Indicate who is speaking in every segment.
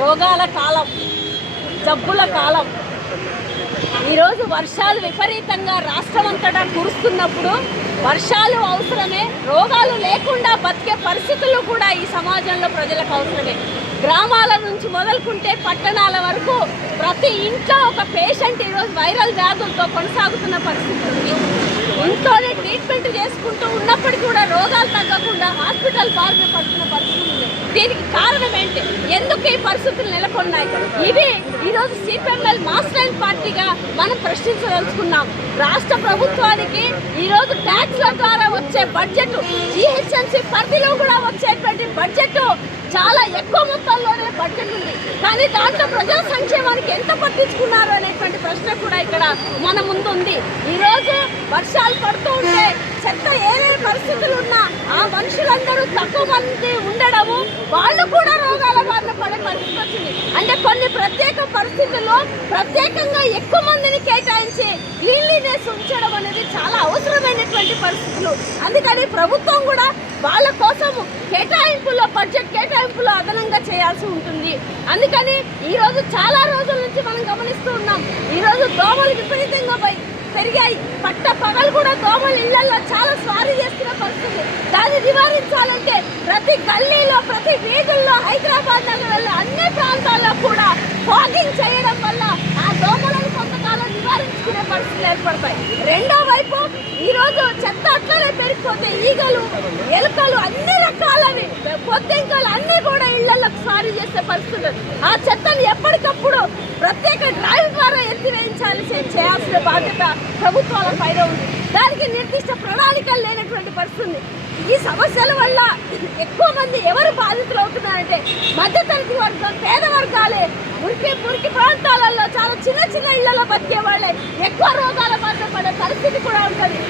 Speaker 1: రోగాల కాలం జబ్బుల కాలం. ఈరోజు వర్షాలు విపరీతంగా రాష్ట్రం అంతటా కురుస్తున్నప్పుడు వర్షాలు అవసరమే రోగాలు లేకుండా బతికే పరిస్థితులు కూడా ఈ సమాజంలో ప్రజలకు అవసరమే. గ్రామాల నుంచి మొదలుకుంటే పట్టణాల వరకు ప్రతి ఇంట్లో ఒక పేషెంట్ ఈరోజు వైరల్ వ్యాధులతో కొనసాగుతున్న పరిస్థితి ఉంది. ఇంట్లోనే ట్రీట్మెంట్ చేసుకుంటూ ఉన్నప్పటికీ కూడా రోగాలు తగ్గకుండా హాస్పిటల్ బారిన పడుతున్న పరిస్థితి ఉంది. దీనికి ఏంటి? ఎందుకు ఈ పరిస్థితులు నెలకొన్నాయి? ఇవి ఈరోజు సిపిఎంఎల్ మాస్టర్ అండ్ పార్టీగా మనం ప్రశ్నించదలుచుకున్నాం. రాష్ట్ర ప్రభుత్వానికి ఈరోజు ట్యాక్స్ల ద్వారా వచ్చే బడ్జెట్ జిహెచ్ఎంసీ పరిధిలో కూడా వచ్చేటువంటి బడ్జెట్ చాలా ఎక్కువ మొత్తంలోనే బడ్జెట్ ఉంది. కానీ దాంట్లో ప్రజా సంక్షేమానికి ఎంత పట్టించుకున్నారు అనేటువంటి ప్రశ్న కూడా ఇక్కడ మన ముందు ఉంది. ఈరోజు వర్షాలు పడుతూ ఉంటే ఎంత ఏరే పరిస్థితులు ఉన్నా ఆ మనుషులందరూ తక్కువ మంది ఉండడము వాళ్ళు కూడా రోగాల బారిన పడే పరిస్థితి వచ్చింది. అంటే కొన్ని ప్రత్యేక పరిస్థితుల్లో ప్రత్యేకంగా ఎక్కువ మందిని కేటాయించి క్లీన్లీనెస్ ఉంచడం అనేది చాలా అవసరమైనటువంటి పరిస్థితులు. అందుకని ప్రభుత్వం కూడా వాళ్ళ కోసం కేటాయింపులో బడ్జెట్ కేటాయింపులో అదనంగా చేయాల్సి ఉంటుంది. అందుకని ఈరోజు చాలా రోజుల నుంచి మనం గమనిస్తూ ఉన్నాం. ఈ రోజు దోమలు విపరీతంగా పోయి పెరిగాయి. పట్ట పగలు కూడా దోమలు ఇళ్ళలో చాలా స్వారీ చేస్తున్న పరిస్థితి. దాన్ని నివారించాలంటే ప్రతి గల్లీలో ప్రతి వీధుల్లో హైదరాబాద్ నగరంలో అన్ని ప్రాంతాల్లో కూడా ఫాగింగ్ చేయడం వల్ల ఆ దోమలను కొంతకాలం నివారించుకునే పరిస్థితులు ఏర్పడతాయి. రెండో వైపు ఈ రోజు చెత్త అట్లనే పెరిగిపోతే ఈగలు ఎలుకలు అన్ని రకాలవి పొద్దింకలు అన్ని కూడా ఇళ్ళలో స్వారీ చేసే పరిస్థితులు ఆ చెత్తను ఎప్పటికప్పుడు ప్రత్యేక డ్రైవ్ ద్వారా ఎత్తివేయించాలి చేయాల్సిన బాధ్యత ప్రభుత్వాల పైన ఉంది. దానికి నిర్దిష్ట ప్రణాళికలు లేనటువంటి పరిస్థితి ఈ సమస్యల వల్ల ఎక్కువ మంది ఎవరు బాధితులు అవుతున్నారంటే మధ్యతరగతి వర్గం పేద వర్గాలే. మురికి మురికి ప్రాంతాలలో చాలా చిన్న చిన్న ఇళ్ళలో బతికే వాళ్ళే. ఎక్కువ రోగాల బాధపడే పడే పరిస్థితి కూడా ఉంటుంది.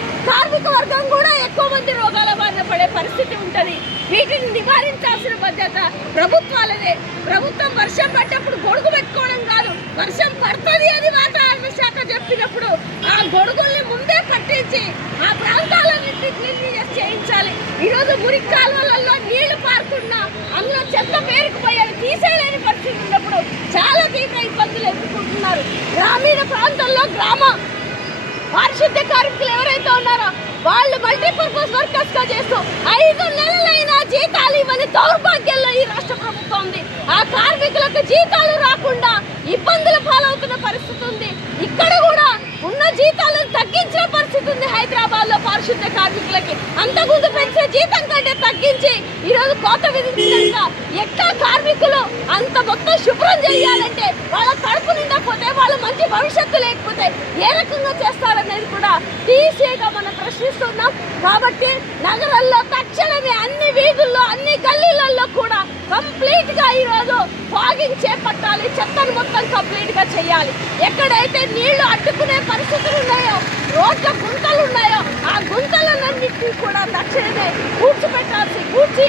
Speaker 1: కార్మిక వర్గం కూడా ఎక్కువ మంది రోగాల బారిన పడే పరిస్థితి ఉంటుంది. వీటిని నివారించాల్సిన బాధ్యత ప్రభుత్వాలదే. ప్రభుత్వం వర్షం పడ్డప్పుడు గొడుగు పెట్టుకోవడం కాదు వర్షం పడుతుంది అని వాతావరణ శాఖ చెప్పినప్పుడు ఆ గొడుగుల్ని ముందే పట్టించి ఆ ప్రాంతాలన్నింటినీ క్లీన్ చేయించాలి. ఈరోజు మురికి కాలువలలో నీళ్ళు పారుతున్నా అందులో చెత్త పేరుకుపోయాలి తీసేయలేని పరిస్థితి ఉన్నప్పుడు చాలా తీవ్ర ఇబ్బందులు ఎదుర్కొంటున్నారు. గ్రామీణ ప్రాంతాల్లో గ్రామ పారిశుద్ధ్య కార్మికులు ఎవరైతే ఉన్నారో వాళ్ళు మల్టీపర్పస్ వర్కర్స్గా చేస్తూ ఐదు నెలలైనా జీతాలు ఇవ్వని దౌర్భాగ్యంలో ఈ రాష్ట్ర ప్రభుత్వం ఉంది. ఆ కార్మికులకు జీతాలు రాకుండా ఇబ్బందులు పాలవుతున్న పరిస్థితి ఉంది. ఇక్కడ కూడా ఉన్న జీతాలను తగ్గించిన పరిస్థితి ఉంది హైదరాబాద్ కార్మికులకి అంతకుముందు పెంచే జీతం కంటే తగ్గించి ఈ రోజు కోత విధించినాక ఎక్కడ కార్మికులు అంత మొత్తం శుభ్రం చేయాలంటే వాళ్ళ కడుపు నిండకపోతే వాళ్ళ మంచి భవిష్యత్తు లేకపోతే ఏ రకంగా చేస్తారనేది కూడా టీసీగా మనం ప్రశ్నిస్తున్నాం. కాబట్టి నగరంలో తక్షణమే అన్ని వీధుల్లో అన్ని గల్లీలలో కూడా కంప్లీట్గా ఫాగింగ్ చేపట్టాలి కంప్లీట్గా కంప్లీట్గా చేయాలి. ఎక్కడైతే నీళ్ళు అడ్డుకునే పరిస్థితులు ఉన్నాయో రోడ్ల గుంతలు ఉన్నాయో ఆ గుంతలన్నింటినీ కూడా తక్షణమే కూర్చిపెట్టాల్సి కూర్చి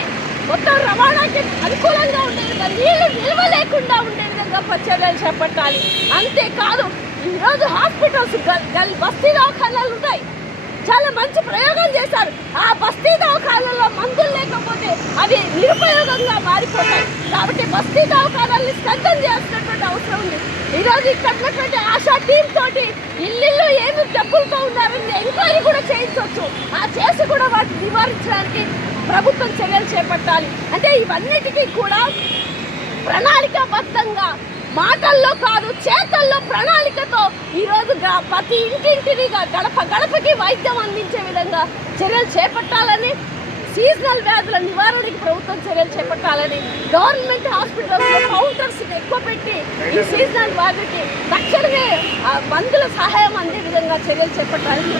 Speaker 1: మొత్తం రవాణాకి అనుకూలంగా ఉండే విధంగా నీళ్ళు నిల్వ లేకుండా ఉండే విధంగా చర్యలు చేపట్టాలి. అంతేకాదు ఈరోజు హాస్పిటల్స్ గల్ బస్తీ దవాఖానాలు ఉన్నాయి. చాలా మంచి ప్రయోగం చేశారు. ఆ బస్తీ దవాఖానాలు మందులు లేకపోతే అవి నిరుపయోగంగా మారిపోతాయి కాబట్టి బస్తీ దవాఖానాల్ని చేస్తున్నటువంటి అవసరం ఉంది. ఈరోజు ఇక్కడ ఉన్నటువంటి ఆశా టీం తోటి ఇల్లు ఏమి డబ్బులతో ఉన్నారని ఎంక్వైరీ కూడా చేయించవచ్చు. ఆ చేసి కూడా వాటిని నివారించడానికి ప్రభుత్వం చర్యలు చేపట్టాలి. అంటే ఇవన్నిటికీ కూడా ప్రణాళికాబద్ధంగా మాటల్లో కాదు చేతల్లో ప్రణాళికతో ఈరోజు ప్రతి ఇంటింటిని గడప గడపకి వైద్యం అందించే విధంగా చర్యలు చేపట్టాలని సీజనల్ వ్యాధుల నివారణకి ప్రభుత్వం చర్యలు చేపట్టాలని గవర్నమెంట్ హాస్పిటల్స్లో కౌంటర్స్ ఎక్కువ పెట్టి ఈ సీజనల్ వ్యాధికి తక్షణమే మందుల సహాయం అందే విధంగా చర్యలు చేపట్టాలని